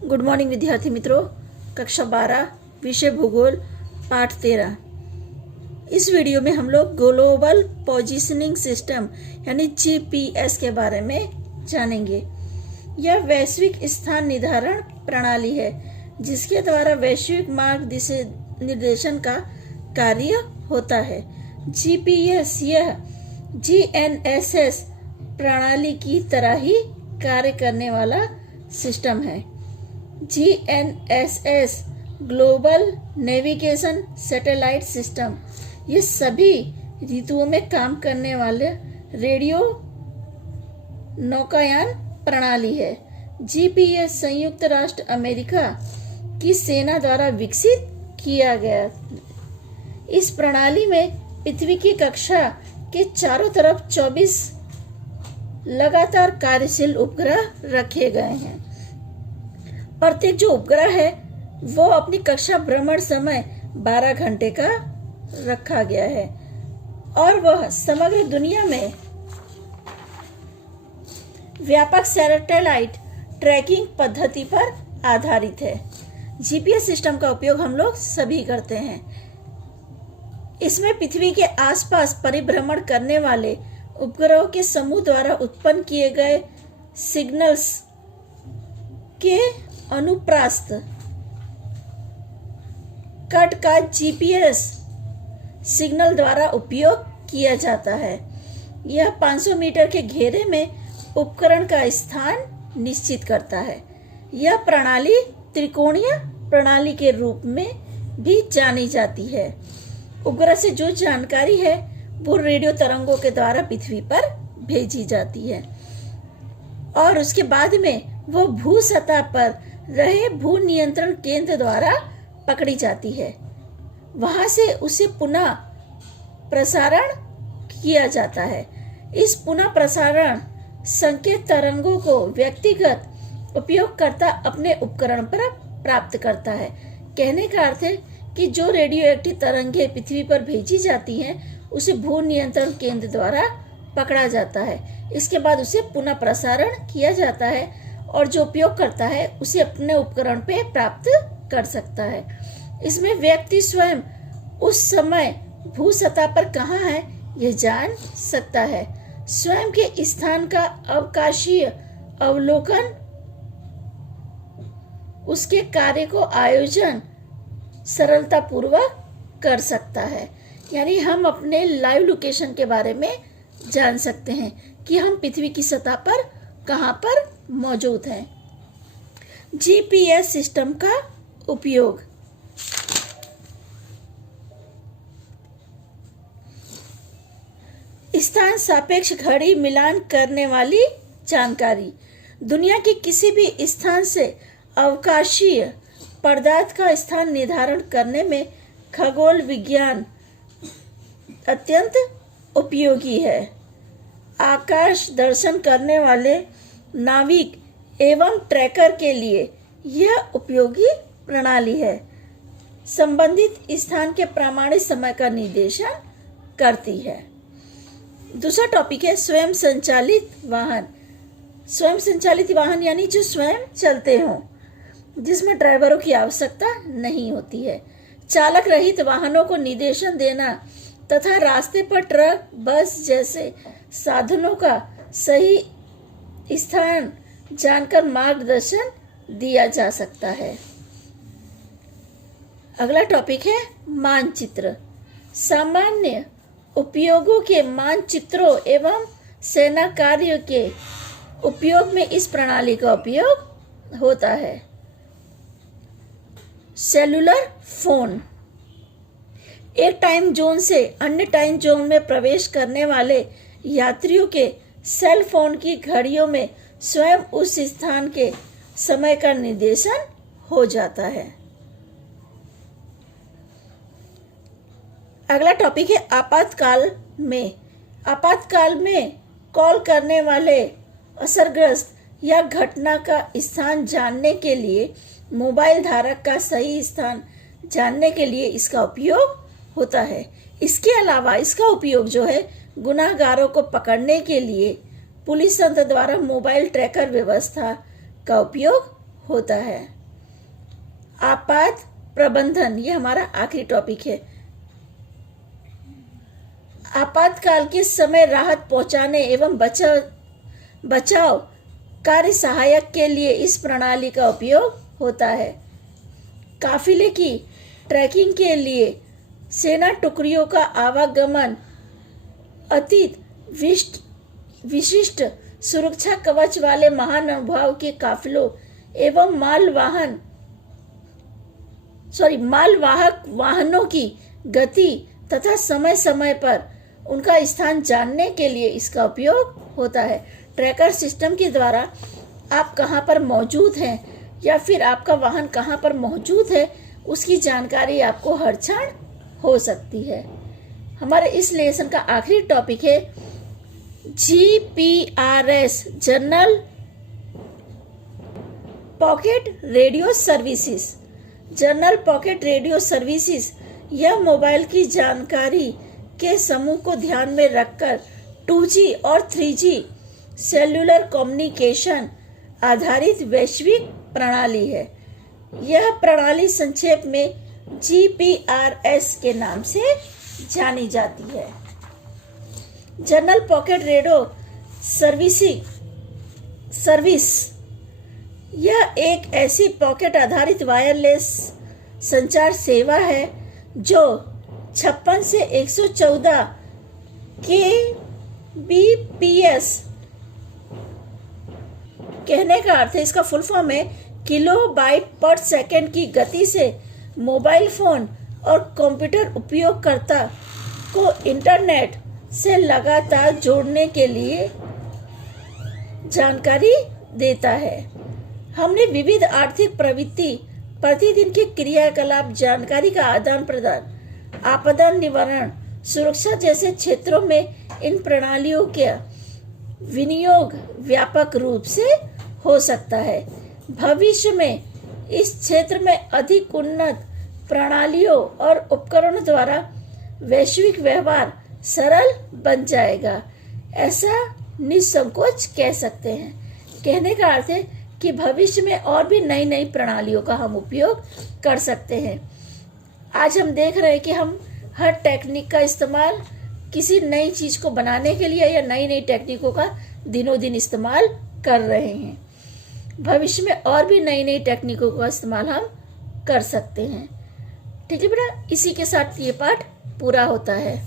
Good morning विद्यार्थी मित्रों। कक्षा 12 विषय भूगोल पाठ 13। इस वीडियो में हम लोग ग्लोबल पोजीशनिंग सिस्टम यानी जीपीएस के बारे में जानेंगे। यह वैश्विक स्थान निर्धारण प्रणाली है जिसके द्वारा वैश्विक मार्ग निर्देशन का कार्य होता है। जीपीएस यह जीएनएसएस प्रणाली की तरह ही कार्य करने वाला सिस्टम है। GNSS global navigation satellite system ये सभी ऋतुओं में काम करने वाले रेडियो नौकायान प्रणाली है। जीपीएस संयुक्त राष्ट्र अमेरिका की सेना द्वारा विकसित किया गया। इस प्रणाली में पृथ्वी की कक्षा के चारों तरफ 24 लगातार कार्यशील उपग्रह रखे गए हैं। प्रत्येक जो उपग्रह है वो अपनी कक्षा भ्रमण समय 12 घंटे का रखा गया है और वह समग्र दुनिया में व्यापक सैटेलाइट ट्रैकिंग पद्धति पर आधारित है। जीपीएस सिस्टम का उपयोग हम लोग सभी करते हैं। इसमें पृथ्वी के आसपास परिभ्रमण करने वाले उपग्रहों के समूह द्वारा उत्पन्न किए गए सिग्नल्स के अनुप्रास्त कट का जीपीएस सिग्नल द्वारा उपयोग किया जाता है। यह 500 मीटर के घेरे में उपकरण का स्थान निश्चित करता है। यह प्रणाली त्रिकोणीय प्रणाली के रूप में भी जानी जाती है। उपग्रह से जो जानकारी है वो रेडियो तरंगों के द्वारा पृथ्वी पर भेजी जाती है और उसके बाद में वो भू सतह पर रहे भू नियंत्रण केंद्र द्वारा पकड़ी जाती है। वहां से उसे पुनः प्रसारण किया जाता है। इस पुनः प्रसारण संकेत तरंगों को व्यक्तिगत उपयोगकर्ता अपने उपकरण पर प्राप्त करता है। कहने का अर्थ है कि जो रेडियो एक्टिव तरंगें पृथ्वी पर भेजी जाती हैं उसे भू नियंत्रण केंद्र द्वारा पकड़ा जाता है। इसके बाद उसे पुनः प्रसारण किया जाता है और जो उपयोग करता है उसे अपने उपकरण पे प्राप्त कर सकता है। इसमें व्यक्ति स्वयं उस समय भू सतह पर कहाँ है यह जान सकता है। स्वयं के स्थान का अवकाशीय अवलोकन उसके कार्य को आयोजन सरलता पूर्वक कर सकता है। यानी हम अपने लाइव लोकेशन के बारे में जान सकते हैं कि हम पृथ्वी की सतह पर कहाँ पर मौजूद हैं। जीपीएस सिस्टम का उपयोग स्थान सापेक्ष घड़ी मिलान करने वाली जानकारी दुनिया के किसी भी स्थान से अवकाशीय पदार्थ का स्थान निर्धारण करने में खगोल विज्ञान अत्यंत उपयोगी है। आकाश दर्शन करने वाले नाविक एवं ट्रैकर के लिए यह उपयोगी प्रणाली है। संबंधित स्थान के प्रामाणिक समय का निर्देशन करती है। दूसरा टॉपिक है स्वयं संचालित वाहन। स्वयं संचालित वाहन यानी जो स्वयं चलते हों, जिसमें ड्राइवरों की आवश्यकता नहीं होती है। चालक रहित वाहनों को निर्देशन देना तथा रास्ते पर ट्रक, बस जैसे साधनों का सही स्थान जानकर मार्गदर्शन दिया जा सकता है। अगला टॉपिक है मानचित्र। सामान्य उपयोगों के मानचित्रों एवं सेना कार्यों के उपयोग में इस प्रणाली का उपयोग होता है। सेलुलर फोन एक टाइम जोन से अन्य टाइम जोन में प्रवेश करने वाले यात्रियों के सेल फोन की घड़ियों में स्वयं उस स्थान के समय का निर्देशन हो जाता है। अगला टॉपिक है आपातकाल में। आपातकाल में कॉल करने वाले असरग्रस्त या घटना का स्थान जानने के लिए मोबाइल धारक का सही स्थान जानने के लिए इसका उपयोग होता है। इसके अलावा इसका उपयोग जो है गुनाहगारों को पकड़ने के लिए पुलिस तंत्र द्वारा मोबाइल ट्रैकर व्यवस्था का उपयोग होता है। आपात प्रबंधन, यह हमारा आखिरी टॉपिक है। आपातकाल के समय राहत पहुंचाने एवं बचाव कार्य सहायक के लिए इस प्रणाली का उपयोग होता है। काफिले की ट्रैकिंग के लिए सेना टुकड़ियों का आवागमन अतीत विशिष्ट सुरक्षा कवच वाले महानुभाव के काफिलों एवं मालवाहक वाहनों की गति तथा समय समय पर उनका स्थान जानने के लिए इसका उपयोग होता है। ट्रैकर सिस्टम के द्वारा आप कहाँ पर मौजूद हैं या फिर आपका वाहन कहाँ पर मौजूद है उसकी जानकारी आपको हर क्षण हो सकती है। हमारे इस लेसन का आखिरी टॉपिक है GPRS, general pocket radio services. General pocket radio services यह मोबाइल की जानकारी के समूह को ध्यान में रखकर 2G और 3G सेल्युलर कम्युनिकेशन आधारित वैश्विक प्रणाली है। यह प्रणाली संक्षेप में जीपीआरएस के नाम से जानी जाती है। जनरल पॉकेट रेडियो सर्विस यह एक ऐसी पॉकेट आधारित वायरलेस संचार सेवा है जो 56 से 114 kbps, कहने का अर्थ है, इसका फुल फॉर्म है किलोबाइट पर सेकंड की गति से मोबाइल फोन और कंप्यूटर उपयोगकर्ता को इंटरनेट से लगातार जोड़ने के लिए जानकारी देता है। हमने विविध आर्थिक प्रवृत्ति, प्रतिदिन के क्रियाकलाप, जानकारी का आदान प्रदान, आपदा निवारण, सुरक्षा जैसे क्षेत्रों में इन प्रणालियों का विनियोग व्यापक रूप से हो सकता है। भविष्य में इस क्षेत्र में अधिक उन्नत प्रणालियों और उपकरणों द्वारा वैश्विक व्यवहार सरल बन जाएगा, ऐसा निसंकोच कह सकते हैं। कहने का अर्थ है कि भविष्य में और भी नई नई प्रणालियों का हम उपयोग कर सकते हैं। आज हम देख रहे हैं कि हम हर टेक्निक का इस्तेमाल किसी नई चीज को बनाने के लिए या नई नई टेक्निकों का दिनों दिन इस्तेमाल कर रहे हैं। भविष्य में और भी नई नई टेक्निकों का इस्तेमाल हम कर सकते हैं। ठीक है बेटा, इसी के साथ ये पाठ पूरा होता है।